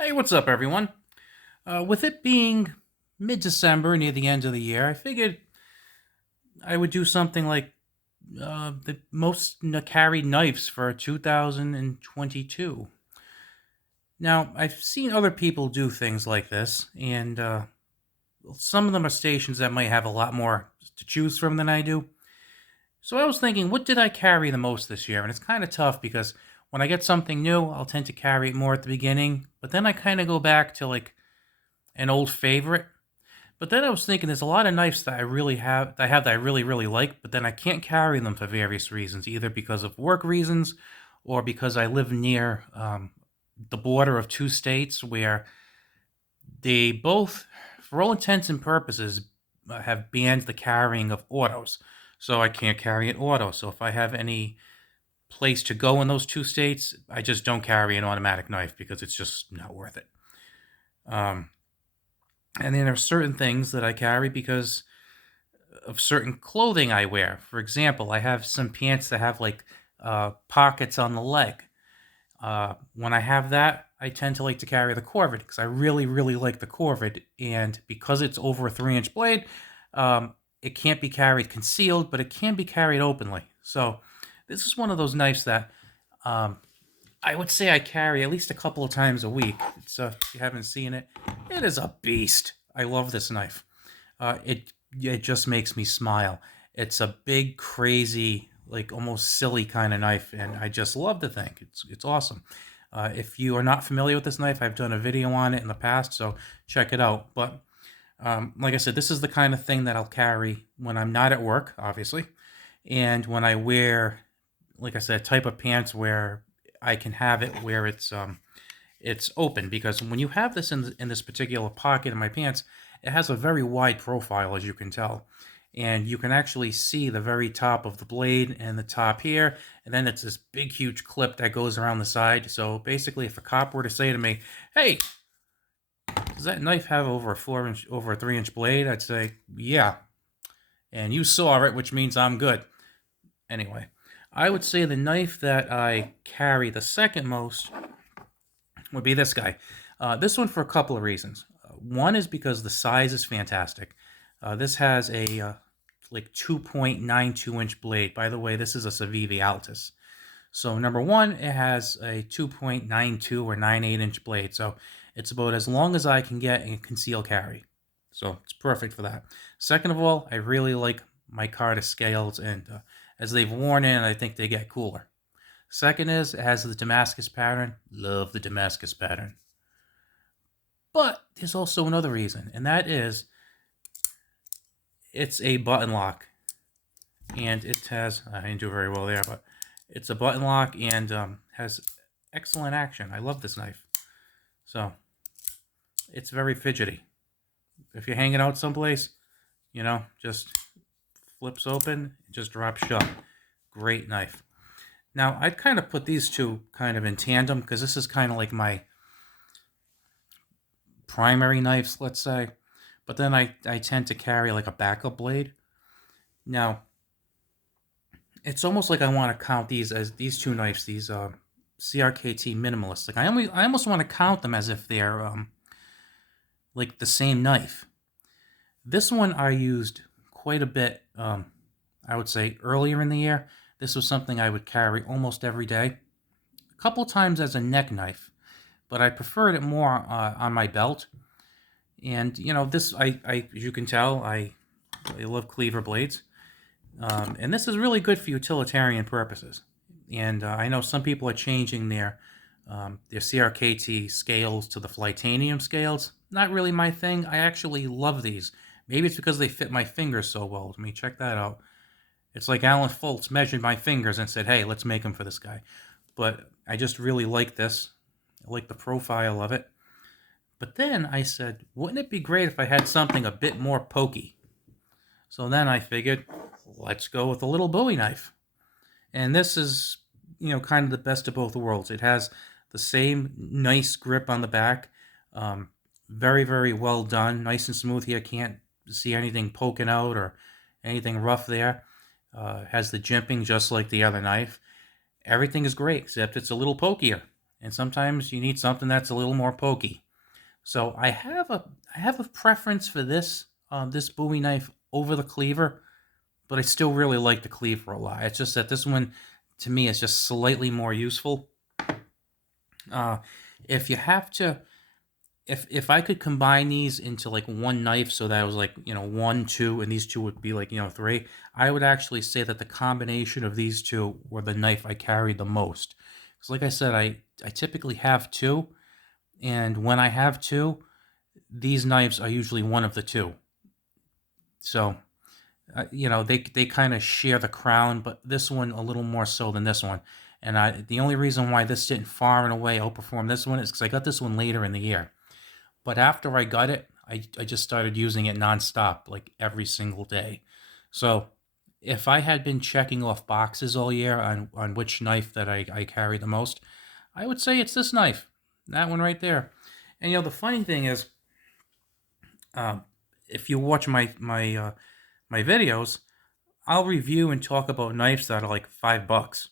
Hey, what's up, everyone? With it being mid December, near the end of the year, I figured I would do something like the most carried knives for 2022. Now, I've seen other people do things like this, and some of them are stations that might have a lot more to choose from than I do. So I was thinking, what did I carry the most this year? And it's kind of tough because when I get something new, I'll tend to carry it more at the beginning, but then I kind of go back to like an old favorite. But then I was thinking there's a lot of knives that I really, really like, but then I can't carry them for various reasons, either because of work reasons or because I live near the border of two states where they both, for all intents and purposes, have banned the carrying of autos. So I can't carry an auto. So if I have any place to go in those two states, I just don't carry an automatic knife because it's just not worth it. Um, and then there are certain things that I carry because of certain clothing I wear. For example, I have some pants that have like pockets on the leg. When I have that, I tend to like to carry the Corvid because I really, really like the Corvid. And because it's over a 3-inch blade, it can't be carried concealed, but it can be carried openly. So this is one of those knives that um, I would say I carry at least a couple of times a week. So if you haven't seen it, it is a beast. I love this knife. It just makes me smile. It's a big, crazy, like almost silly kind of knife, and I just love the thing. It's awesome. If you are not familiar with this knife, I've done a video on it in the past, so check it out. But like I said, this is the kind of thing that I'll carry when I'm not at work, obviously, and when I wear, like I said, type of pants where I can have it where it's open, because when you have this in this particular pocket in my pants, it has a very wide profile, as you can tell, and you can actually see the very top of the blade and the top here, and then it's this big, huge clip that goes around the side. So basically, if a cop were to say to me, "Hey, does that knife have over a 3-inch blade?" I'd say, "Yeah," and you saw it, which means I'm good. Anyway, I would say the knife that I carry the second most would be this guy. This one for a couple of reasons. One is because the size is fantastic. This has a like 2.92-inch blade. By the way, this is a Civivi Altus. So number one, it has a 2.92 or 98-inch blade. So it's about as long as I can get in conceal carry. So it's perfect for that. Second of all, I really like micarta scales, and as they've worn in, I think they get cooler. Second is it has the Damascus pattern. Love the Damascus pattern. But there's also another reason, and that is it's a button lock. And it has, I didn't do very well there, but it's a button lock and has excellent action. I love this knife. So it's very fidgety. If you're hanging out someplace, just flips open, it just drops shut. Great knife. Now, I'd kind of put these two kind of in tandem because this is kind of like my primary knives, let's say. But then I tend to carry like a backup blade. Now, it's almost like I want to count these as these two knives, these CRKT minimalists. Like I almost want to count them as if they're like the same knife. This one I used quite a bit. I would say earlier in the year. This was something I would carry almost every day. A couple times as a neck knife, but I preferred it more on my belt. And this as you can tell, I love cleaver blades, and this is really good for utilitarian purposes. And I know some people are changing their CRKT scales to the Flytanium scales. Not really my thing. I actually love these. Maybe it's because they fit my fingers so well. Let me check that out. It's like Alan Foltz measured my fingers and said, "Hey, let's make them for this guy." But I just really like this. I like the profile of it. But then I said, wouldn't it be great if I had something a bit more pokey? So then I figured, let's go with a little Bowie knife. And this is, kind of the best of both worlds. It has the same nice grip on the back. Very, very well done. Nice and smooth here. Can't see anything poking out or anything rough there. Has the jimping just like the other knife. Everything is great, except it's a little pokier. and sometimes you need something that's a little more pokey. So I have a preference for this Bowie knife over the cleaver, but I still really like the cleaver a lot. It's just that this one, to me, is just slightly more useful. Uh, if you have to, if I could combine these into like one knife, so that it was like, one, two, and these two would be like, three, I would actually say that the combination of these two were the knife I carried the most. Because like I said, I typically have two, and when I have two, these knives are usually one of the two. So they kind of share the crown, but this one a little more so than this one. And the only reason why this didn't far and away outperform this one is because I got this one later in the year. But after I got it, I just started using it nonstop, like every single day. So if I had been checking off boxes all year on which knife that I carry the most, I would say it's this knife, that one right there. And the funny thing is, uh, if you watch my videos, I'll review and talk about knives that are like $5.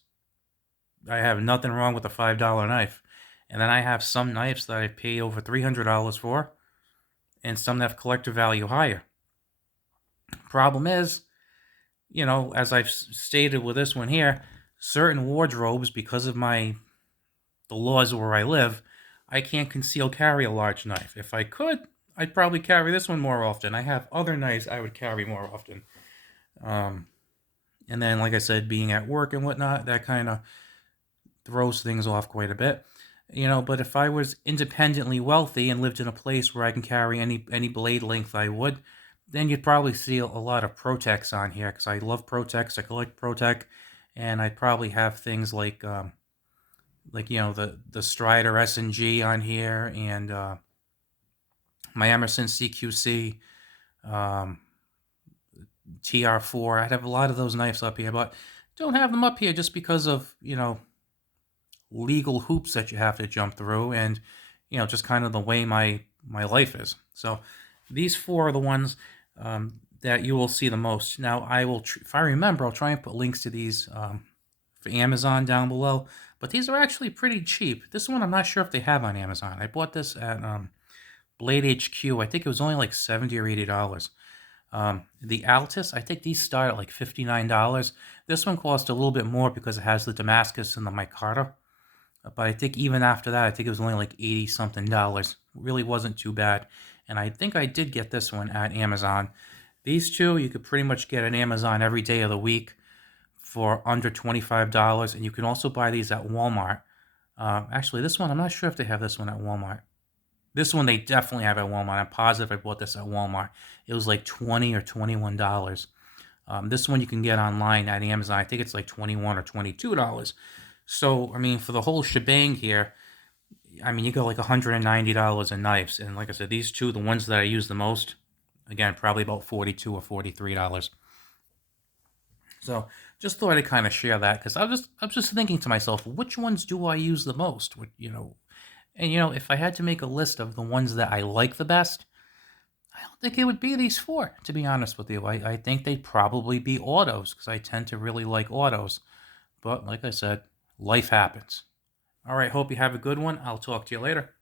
I have nothing wrong with a $5 knife. And then I have some knives that I pay over $300 for, and some that have collector value higher. Problem is, as I've stated with this one here, certain wardrobes, because of the laws where I live, I can't conceal carry a large knife. If I could, I'd probably carry this one more often. I have other knives I would carry more often. And then, like I said, being at work and whatnot, that kind of throws things off quite a bit. But if I was independently wealthy and lived in a place where I can carry any blade length, I would. Then you'd probably see a lot of Protex on here, because I love Protex. I collect Protec, and I'd probably have things like the Strider S&G on here, and my Emerson CQC, TR4. I'd have a lot of those knives up here, but don't have them up here just because of legal hoops that you have to jump through, and just kind of the way my life is. So these four are the ones that you will see the most. Now I will, if I remember, I'll try and put links to these for Amazon down below. But these are actually pretty cheap. This one I'm not sure if they have on Amazon. I bought this at Blade HQ. I think it was only like $70 or $80. The Altus, I think these start at like $59. This one cost a little bit more because it has the Damascus and the micarta. But I think even after that, I think it was only like 80 something dollars. It really wasn't too bad. And I think I did get this one at Amazon. These two you could pretty much get at Amazon every day of the week for under $25. And you can also buy these at Walmart. Actually, this one, I'm not sure if they have this one at Walmart. This one they definitely have at Walmart. I'm positive I bought this at Walmart. It was like $20 or $21. This one you can get online at Amazon. I think it's like $21 or $22. So, I mean, for the whole shebang here, I mean, you got like $190 in knives. And like I said, these two, the ones that I use the most, again, probably about $42 or $43. So, just thought I'd kind of share that, because I was just thinking to myself, which ones do I use the most? And if I had to make a list of the ones that I like the best, I don't think it would be these four, to be honest with you. I think they'd probably be autos, because I tend to really like autos. But like I said, life happens. All right, hope you have a good one. I'll talk to you later.